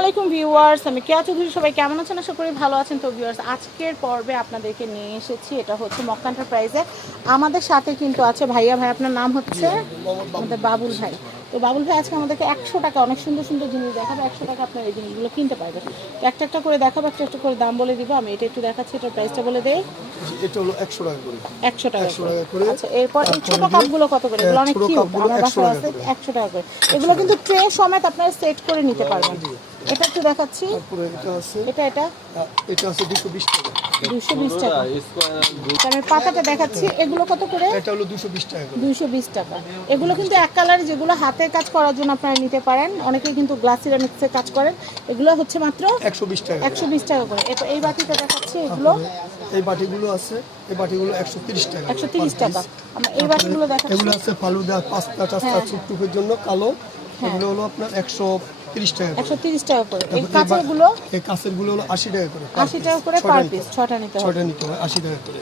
আলাইকুম ভিউয়ার্স। আমি কেয়া চৌধুরী সবাই কেমন আছেন? আশা করি ভালো আছেন। তো ভিউয়ার্স আজকের পর্বে আপনাদেরকে নিয়ে এসেছি। এটা হচ্ছে মক্কা এন্টারপ্রাইজে। আমাদের সাথে কিন্তু আছে ভাইয়া ভাই আপনার নাম হচ্ছে? আমাদের বাবুল ভাই। তো বাবুল ভাই আজকে আমাদেরকে একশো টাকা অনেক সুন্দর সুন্দর জিনিস দেখাবে। একশো টাকা আপনার এই জিনিসগুলো কিনতে পারবেন। তো একটা একটা করে দেখাবো একটা একটা করে দাম বলে দিব। আমি এটা একটু দেখাচ্ছি এটার প্রাইসটা বলে দেই। এটা হলো একশো টাকা করে। একশো টাকা করে। আচ্ছা এরপর এই ছোট কাপগুলো কত করে? এগুলো অনেক কিউট আমার 100 বাসায় আছে একশো টাকা করে। এগুলো কিন্তু ট্রে সমেত আপনারা সেট করে নিতে পারবেন। এটা একটু দেখাচ্ছি। এটা আছে। এটা এটা? এটা আছে দুশো বিশ টাকা। দুশো বিশ টাকা। তো আমি পাতাটা দেখাচ্ছি। এগুলো কত করে? এটা হলো দুশো বিশ টাকা করে। দুইশো বিশ টাকা। এগুলো কিন্তু এক কালার যেগুলো হাতের কাজ করার জন্য আপনারা নিতে পারেন। অনেকেই কিন্তু গ্লাস সিরামিক্সের কাজ করেন। এগুলো হচ্ছে মাত্র একশো বিশ টাকা করে। একশো বিশ টাকা করে। এরপর এই বাটিটা দেখাচ্ছি এগুলো। এই বাটিগুলো আছে। এই বাটিগুলো একশো তিরিশ টাকা করে। একশো তিরিশ per টাকা আমরা এই বাটিগুলো দেখাচ্ছি। এগুলো আছে ফালুদা পাস্তা টাস্তা হ্যাঁ। চুপটুপের জন্য কালো। এগুলো হলো আপনার একশো তিরিশ টাকা করে একশো তিরিশ টাকা করে এই তারপর এই কাঁচেরগুলো হলো আশি টাকা করে per আশি piece। টাকা করে পার পিস হবে। ছটা নিতে হবে ছয়টা নিতে হবে আশি টাকা করে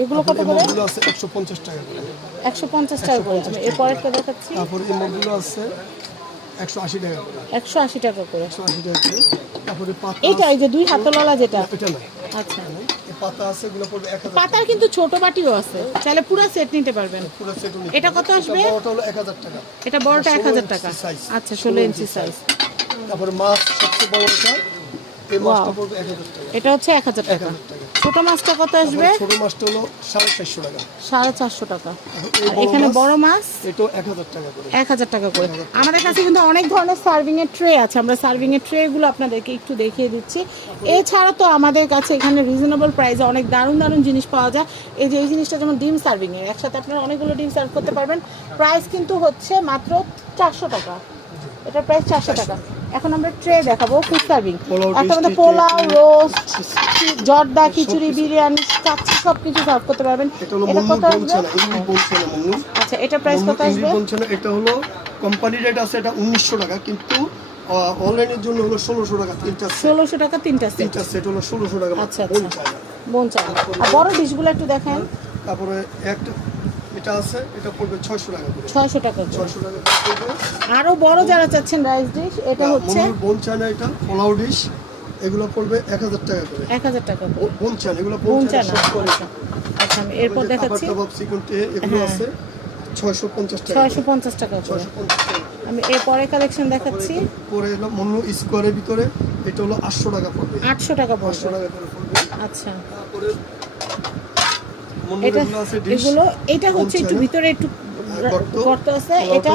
এগুলো কত করে মগগুলো আছে একশো পঞ্চাশ টাকা করে একশো পঞ্চাশ টাকা করে আমি এরপরেরটা দেখাচ্ছি তারপর এই মগগুলো আছে একশো আশি টাকা করে একশো আশি টাকা করে একশো আশি টাকা করে তারপরে পাতা এইটা এই যে দুই যেটা এটা না আচ্ছা পাতা আছে এগুলো পড়বে এক হাজার পাতার কিন্তু ছোট বাটিও আছে চাইলে পুরো সেট নিতে পারবেন পুরো সেট এটা কত আসবে? বড়টা হলো এক হাজার টাকা এটা বড়টা এক হাজার টাকা ইঞ্চি আচ্ছা ষোলো ইঞ্চি সাইজ তারপরে মাছ সবচেয়ে বড় এটা এই মাছটা পড়বে এক হাজার টাকা। এটা হচ্ছে এক হাজার টাকা। ছোট মাছটা কত আসবে? ছোট মাছটা হলো সাড়ে চারশো টাকা। সাড়ে চারশো টাকা। এখানে বড় মাছ? এটাও এক হাজার টাকা করে। এক হাজার টাকা করে। আমাদের কাছে কিন্তু অনেক ধরনের সার্ভিং এর ট্রে আছে। আমরা সার্ভিং এর ট্রে গুলো আপনাদেরকে একটু দেখিয়ে দিচ্ছি। এছাড়া তো আমাদের কাছে এখানে রিজনেবল প্রাইসে অনেক দারুণ দারুণ জিনিস পাওয়া যায়। এই যে এই জিনিসটা যেমন ডিম সার্ভিং এর একসাথে আপনারা অনেকগুলো ডিম সার্ভ করতে পারবেন। প্রাইস কিন্তু হচ্ছে মাত্র চারশো টাকা। এটার প্রাইস চারশো টাকা। এখন আমরা ট্রে দেখাবো ফুড সার্ভিং একটা মধ্যে পোলাও রোস্ট জর্দা খিচুড়ি বিরিয়ানি কাচ্চি সব কিছু সার্ভ করতে পারবেন। এটা কত আসবে? আচ্ছা এটা প্রাইস কত আসবে? এটা হলো কোম্পানি রেট আছে এটা উনিশশো টাকা কিন্তু অনলাইনের জন্য হলো ষোলোশো টাকা তিনটা। ষোলোশো টাকা তিনটা সেট তিনটা সেট হলো ষোলোশো টাকা আচ্ছা, আচ্ছা। বোন চাল আর বড় ডিশগুলো একটু দেখেন তারপরে একটা এটা আছে এটা পড়বে ছয়শো টাকা করে। ছয়শো টাকা করে। ছয়শো টাকা করে পড়বে। আরও বড় যারা চাচ্ছেন রাইস ডিশ এটা হচ্ছে বোন চায় না এটা পোলাও ডিশ এগুলো পড়বে এক হাজার টাকা করে। এক হাজার টাকা করে। বোন চান এগুলো বোন চান আচ্ছা আমি এরপর দেখাচ্ছি। কাবাব চিকন এগুলো হ্যাঁ। আছে ছয়শো পঞ্চাশ টাকা ছয়শো পঞ্চাশ টাকা করে। আমি এরপরে কালেকশন দেখাচ্ছি। পরে এলো মন্নু স্কোয়ারের ভিতরে এটা হলো আটশো টাকা পড়বে। আটশো টাকা আটশো পড়বে টাকা করে পড়বে। আচ্ছা। তারপরে এটা এগুলো এটা হচ্ছে একটু ভিতরে একটু গর্ত আছে এটা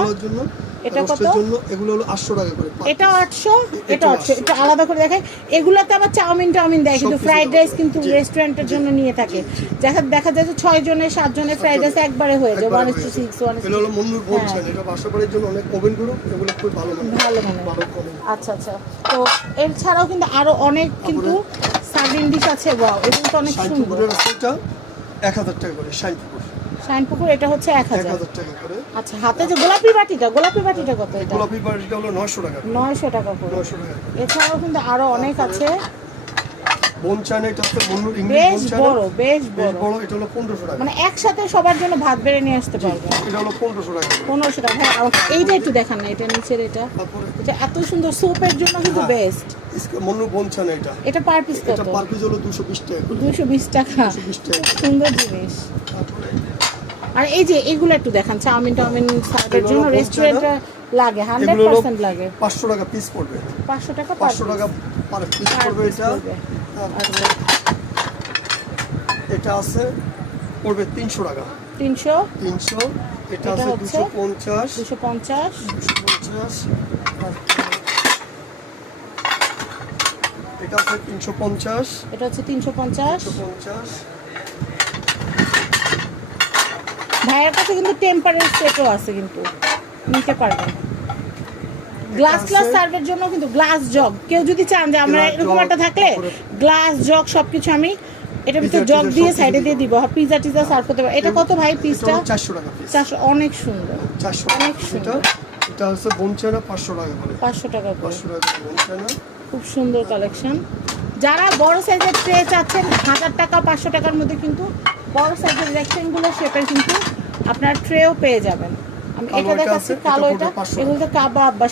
এটা কত? এগুলো হলো আটশো টাকা করে এটা piece। আটশো এটা 800 এটা আলাদা করে দেখায় এগুলোতে আবার চাউমিন টাউমিন দেয় কিন্তু ফ্রাইড রাইস কিন্তু রেস্টুরেন্টের জন্য নিয়ে থাকে। দেখা দেখা যায় যে জনের জনের ফ্রাইড রাইস একবারে হয়ে যায় ওয়ান টু সিক্স ওয়ান এগুলো হলো মন্নুর বোন। এটা বাসা জন্য অনেক ওভেন গ্রুপ এগুলো খুব ভালো মানে ভালো মানে আচ্ছা আচ্ছা। তো এছাড়াও কিন্তু আরও অনেক কিন্তু সার্ভিং ডিশ আছে এগুলো তো অনেক সুন্দর। এক হাজার টাকা করে শাইনপুকুর শাইনপুকুর এটা হচ্ছে এক এক হাজার। হাজার টাকা করে। আচ্ছা হাতে যে গোলাপি বাটিটা গোলাপি বাটিটা কত এটা? গোলাপি বাড়িটা হলো নয়শো টাকা নয়শো টাকা করে। নয়শো টাকা এছাড়াও কিন্তু আরও অনেক আছে। এটা হচ্ছে ইংলিশ বেশ বড় বেশ বড়। বড় এটা হলো পনেরোশো টাকা। মানে একসাথে সবার জন্য ভাত বেড়ে নিয়ে আসতে পারবে এটা হলো টাকা ভাই এইটা একটু দেখান না এটা নিচের এটা। এটা এত সুন্দর সোপের জন্য কিন্তু হ্যাঁ। বেস্ট ইসকা- মন্নুর বোন ছানা এটা? এটা পার পিস কত? এটা পার পিস হলো 220 টাকা টাকা? 220 সুন্দর জিনিস। আর এই যে এগুলো একটু দেখান চাউমিন টাউমিন সার্ভের জন্য রেস্টুরেন্টে লাগে 100% লাগে। 500 টাকা পিস পড়বে। 500 টাকা 500 টাকা পিস এটা। এটা পড়বে 300 টাকা। 300 300 এটা আছে 250 250 250 এটা আছে এটা হচ্ছে ভাইয়ের কাছে কিন্তু টেম্পারের সেটও আছে কিন্তু। নিতে পারবেন। গ্লাস গ্লাস সার্ভের জন্য কিন্তু গ্লাস জগ। কেউ যদি চান যে আমরা এরকম একটা থাকলে গ্লাস জগ সবকিছু আমি এটার ভিতরে জগ দিয়ে সাইডে দিয়ে দিব। পিজা টিজা সার্ভ করতে পারব এটা কত ভাই পিসটা চারশো টাকা পিস চারশো অনেক সুন্দর। চারশো। অনেক এটা সুন্দর। এটা হচ্ছে বনচানা পাঁচশো টাকা করে পাঁচশো টাকা করে। পাঁচশো টাকা করে বনচানা। খুব সুন্দর কালেকশন যারা বড় সাইজের ট্রে চাচ্ছেন হাজার টাকা পাঁচশো টাকার মধ্যে কিন্তু বড় সাইজের রেক্টেঙ্গুলার শেপের কিন্তু আপনার ট্রেও পেয়ে যাবেন। আমি এটা দেখাচ্ছি কালো এটা এটা পড়বে 500 এগুলো কাবাব বা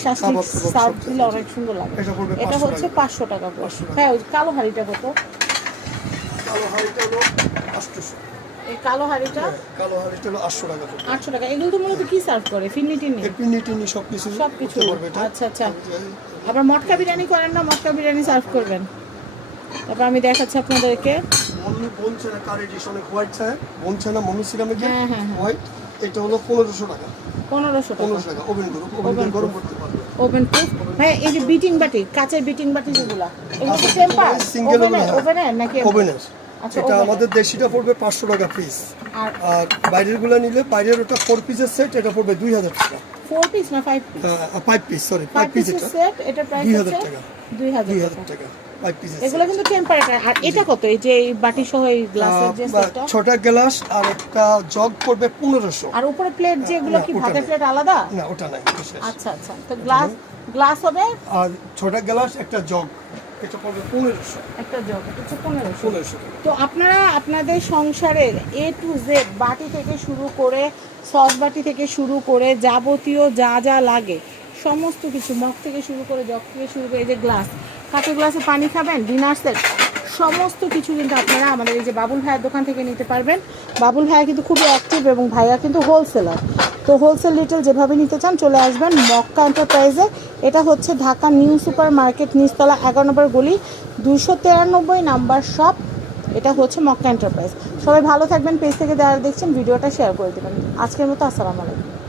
সার্ভ দিলে অনেক সুন্দর লাগে। এটা পড়বে এটা 500 হচ্ছে পাঁচশো টাকা করে। 500 টাকা। হ্যাঁ কালো হাড়িটা কত? কালো হাঁড়িটা হলো এই কালো হাড়িটা? কালো হাঁড়িটা হলো আটশো টাকা পড়বে আটশো টাকা। এগুলো তো মূলত কি সার্ভ করে? ফিরনি টিনি সব কিছু সবকিছু। করতে আচ্ছা, আচ্ছা। আবার মটকা বিরিয়ানি করেন না? মটকা বিরিয়ানি সার্ভ করবেন। তারপর আমি দেখাচ্ছি আপনাদেরকে। বলছে না কারি ডিশ অনেক হোয়াইট চায় বলছে না মন্নু সিরামে হ্যাঁ, হ্যাঁ, হ্যাঁ। হোয়াইট এটা হলো পনেরোশো টাকা। পনেরোশো টাকা। পনেরোশো টাকা। ওভেন গরম ওভেন গরম করতে পারবে। ওভেন প্রুফ ভাই এই যে বিটিং বাটি কাঁচের বিটিং বাটি যেগুলো এগুলো টেম্পার হ্যাঁ। নাকি আচ্ছা, এটা আমাদের দেশিটা পড়বে পাঁচশো টাকা পিস আর আর বাইরেরগুলো নিলে বাইরের ওটা ফোর পিসের সেট এটা পড়বে দুই হাজার টাকা। ফোর পিস না five piece five piece sorry five five piece পিসের সেট এটা। প্রাইস 2000 হচ্ছে টাকা। দুই হাজার টাকা। ফাইভ পিসের এগুলো কিন্তু টেম্পারেচার আর এটা কত? এই যে বাটি সহ এই গ্লাসের যে সেটটা ছটা গ্লাস আর একটা জগ পড়বে পনেরোশো। আর উপরে প্লেট যেগুলো কি ওটা ভাতের প্লেট আলাদা? না ওটা নাই আচ্ছা আচ্ছা। তো গ্লাস গ্লাস হবে? আর ছটা গ্লাস একটা জগ এটা পড়বে পনেরোশো। একটা জগ হচ্ছে পনেরোশো। পনেরোশো তো আপনারা আপনাদের সংসারের এ টু জেড বাটি থেকে শুরু করে সস বাটি থেকে শুরু করে যাবতীয় যা যা লাগে সমস্ত কিছু মগ থেকে শুরু করে জগ থেকে শুরু করে এই যে গ্লাস কাঁচের গ্লাসে পানি খাবেন? ডিনার সেট সমস্ত কিছু কিন্তু আপনারা আমাদের এই যে বাবুল ভাইয়ের দোকান থেকে নিতে পারবেন। বাবুল ভাইয়া কিন্তু খুবই অ্যাক্টিভ এবং ভাইয়া কিন্তু হোলসেলার তো হোলসেল রিটেল যেভাবে নিতে চান চলে আসবেন মক্কা এন্টারপ্রাইজে এটা হচ্ছে ঢাকা নিউ সুপার মার্কেট নিচতলা এগারো নম্বর গলি দুশো তিরানব্বই নাম্বার শপ এটা হচ্ছে মক্কা এন্টারপ্রাইজ সবাই ভালো থাকবেন পেজ থেকে দেখছেন, ভিডিওটা শেয়ার করে দেবেন। আজকের মতো আসসালামু আলাইকুম।